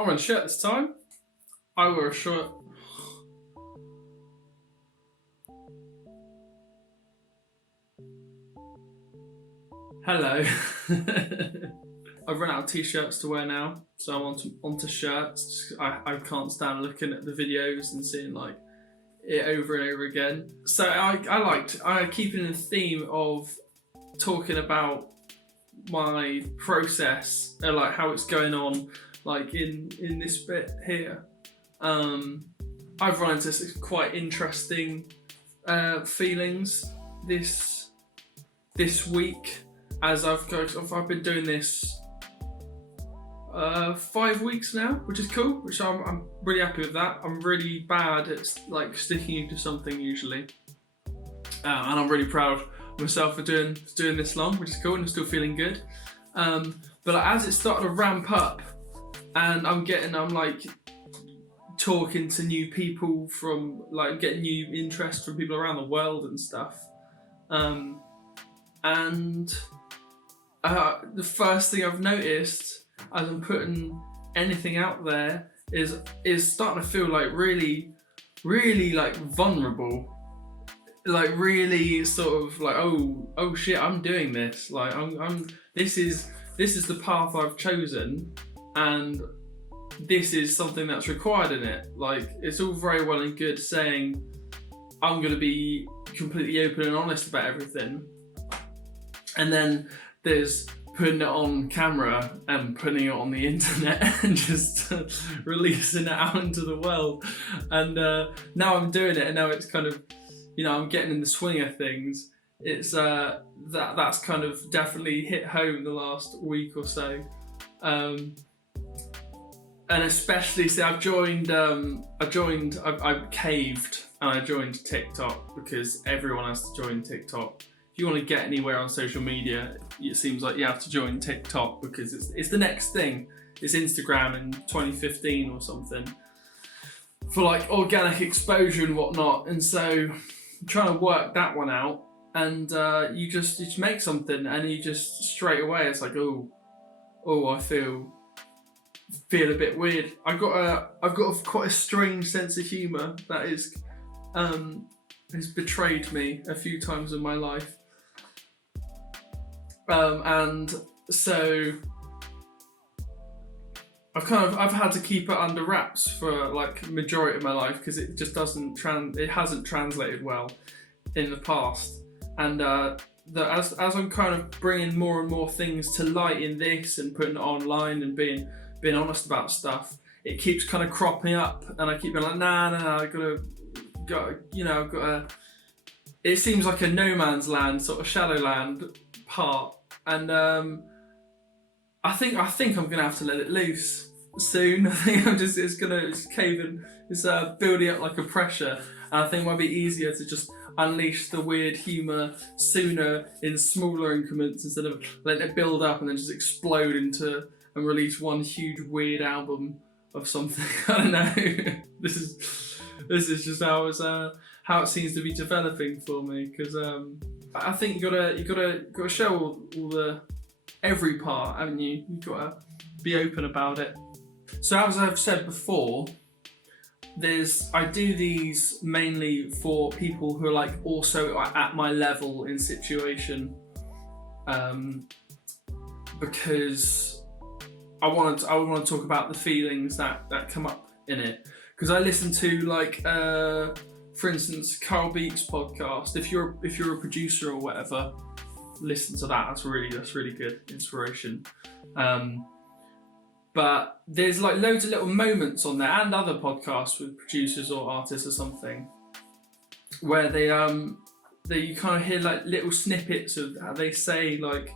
I'm wearing a shirt this time. I wear a shirt. Hello. I've run out of t-shirts to wear now, so I'm onto shirts. I can't stand looking at the videos and seeing like it over and over again. So I keep in the theme of talking about my process and like how it's going on, like in this bit here. I've run into some quite interesting feelings this week as I've been doing this 5 weeks now, which is cool, which I'm really happy with that. I'm really bad at like sticking to something usually, and I'm really proud of myself for doing this long, which is cool, and I'm still feeling good. But as it started to ramp up, and I'm like talking to new people from like getting new interest from people around the world and stuff, and the first thing I've noticed as I'm putting anything out there is starting to feel like really like vulnerable, like really sort of like oh shit, I'm doing this, like I'm this is the path I've chosen, and this is something that's required in it. Like, it's all very well and good saying I'm going to be completely open and honest about everything, and then there's putting it on camera and putting it on the internet and just releasing it out into the world. And now I'm doing it, and now it's kind of, I'm getting in the swing of things. It's that's kind of definitely hit home the last week or so. And especially, I've caved and I joined TikTok because everyone has to join TikTok. If you want to get anywhere on social media, it seems like you have to join TikTok because it's the next thing. It's Instagram in 2015 or something for like organic exposure and whatnot. And so I'm trying to work that one out, and you just make something, and you just straight away it's like oh I feel a bit weird. I've got quite a strange sense of humour that is has betrayed me a few times in my life. And so I've had to keep it under wraps for like majority of my life because it just it hasn't translated well in the past. And as I'm kind of bringing more and more things to light in this and putting it online and being honest about stuff, it keeps kind of cropping up, and I keep being like, nah, I gotta, it seems like a no man's land, sort of Shadowland part, and I think I'm gonna have to let it loose soon. I think it's caving, it's building up like a pressure, and I think it might be easier to just unleash the weird humour sooner in smaller increments instead of letting it build up and then just explode into and release one huge weird album of something. I don't know. This is just how it seems to be developing for me, because I think you gotta show all the every part, haven't you? You've gotta be open about it. So as I've said before, I do these mainly for people who are like also at my level in situation, because I want to talk about the feelings that come up in it, because I listen to like for instance Carl Beek's podcast. If you're a producer or whatever, listen to that. That's really good inspiration. But there's like loads of little moments on there, and other podcasts with producers or artists or something, where they you kind of hear like little snippets of how they say like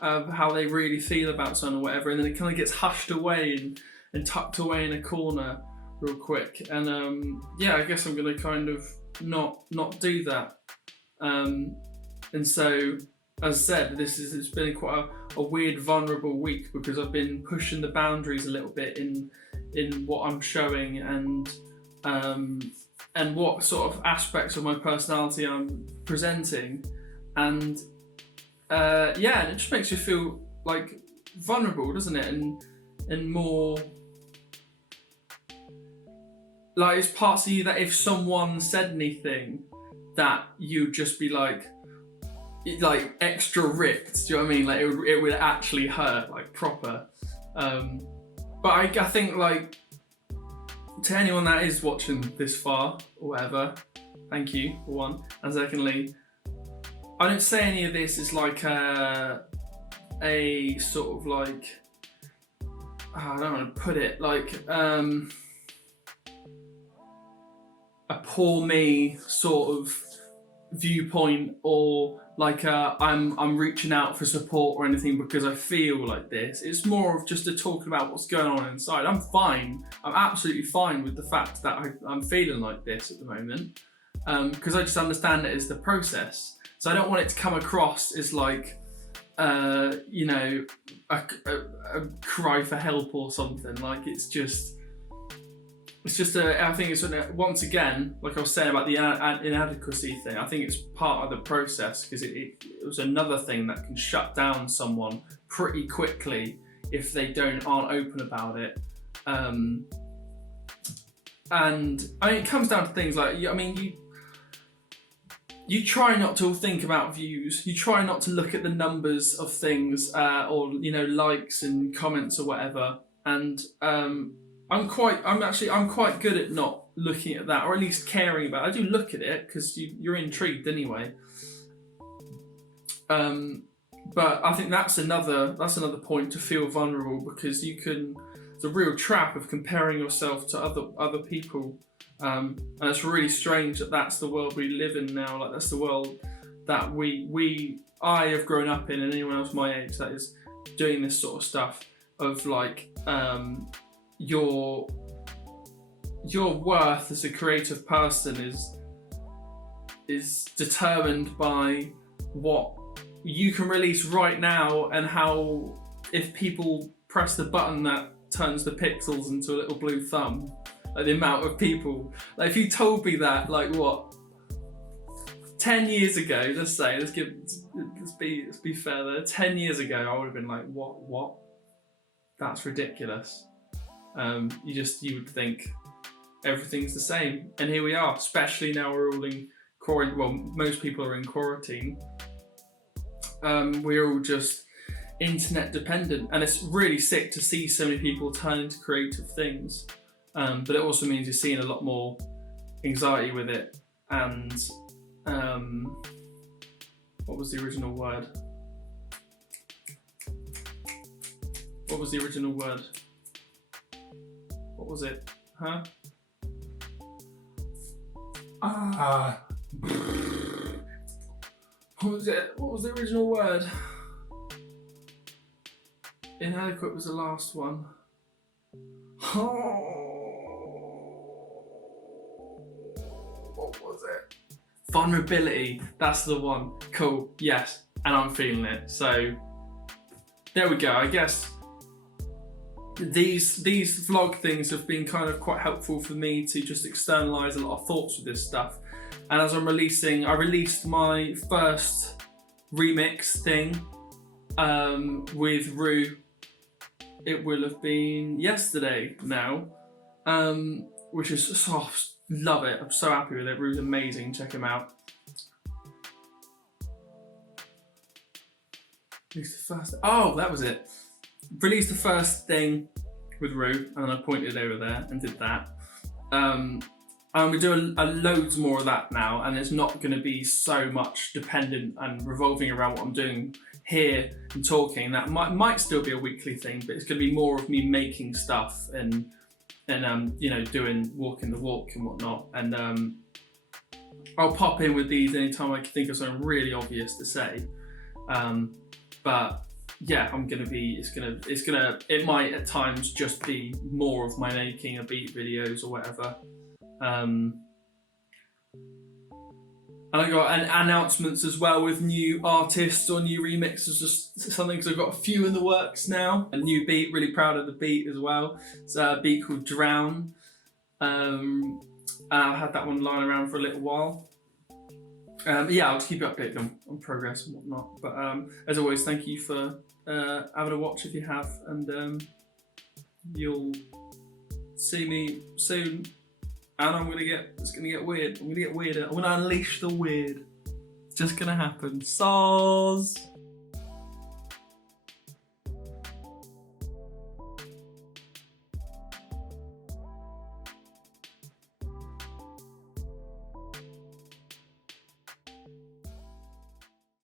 how they really feel about something or whatever, and then it kind of gets hushed away and tucked away in a corner real quick. And I guess I'm gonna kind of not do that. And so, as I said, it's been quite a weird, vulnerable week, because I've been pushing the boundaries a little bit in what I'm showing and what sort of aspects of my personality I'm presenting, and it just makes you feel like vulnerable, doesn't it? And more like it's parts of you that if someone said anything, that you'd just be like extra ripped. Do you know what I mean? Like it would actually hurt, like proper. But I think like to anyone that is watching this far or whatever, thank you for one. And secondly, I don't say any of this is like a sort of like, I don't want to put it like a poor me sort of viewpoint, or like I'm reaching out for support or anything because I feel like this. It's more of just a talk about what's going on inside. I'm fine. I'm absolutely fine with the fact that I'm feeling like this at the moment, because I just understand it as the process. So I don't want it to come across as like, you know, a cry for help or something. Like it's just I think it's once again, like I was saying about the inadequacy thing. I think it's part of the process, because it was another thing that can shut down someone pretty quickly if they aren't open about it. And I mean, it comes down to things like, I mean, you try not to think about views. You try not to look at the numbers of things, or you know, likes and comments or whatever. And I'm quite good at not looking at that, or at least caring about it. I do look at it because you're intrigued anyway. But I think that's another point to feel vulnerable, because it's a real trap of comparing yourself to other people. And it's really strange that that's the world we live in now. Like that's the world that I have grown up in, and anyone else my age that is doing this sort of stuff of like, your worth as a creative person is determined by what you can release right now, and how, if people press the button that turns the pixels into a little blue thumb, like the amount of people, like if you told me that, like what, 10 years ago, let's be fair there, 10 years ago I would have been like, what, that's ridiculous. You would think everything's the same, and here we are. Especially now we're all in quarantine. Well, most people are in quarantine. We're all just internet dependent, and it's really sick to see so many people turn into creative things. But it also means you're seeing a lot more anxiety with it. And what was the original word? What was the original word? What was it? Huh? What was it? What was the original word? Inadequate was the last one. Oh, what was it? Vulnerability. That's the one. Cool. Yes. And I'm feeling it. So there we go. I guess these vlog things have been kind of quite helpful for me to just externalize a lot of thoughts with this stuff. And as I released my first remix thing with Rue. It will have been yesterday now, which is, love it. I'm so happy with it. Rue's amazing. Check him out. Released the first. Oh, that was it. Released the first thing with Rue, and then I pointed over there and did that. And we do a loads more of that now, and it's not going to be so much dependent and revolving around what I'm doing here and talking. That might still be a weekly thing, but it's going to be more of me making stuff and you know, doing walking the walk and whatnot. And I'll pop in with these anytime I can think of something really obvious to say. But yeah, it might at times just be more of my making a beat videos or whatever. And I got announcements as well with new artists or new remixes, just something, because I've got a few in the works now. A new beat, really proud of the beat as well. It's a beat called Drown. I've had that one lying around for a little while. Yeah, I'll just keep you updated on progress and whatnot. But as always, thank you for having a watch if you have, and you'll see me soon. And it's gonna get weird. I'm gonna get weirder. I'm gonna unleash the weird. It's just gonna happen. Soz.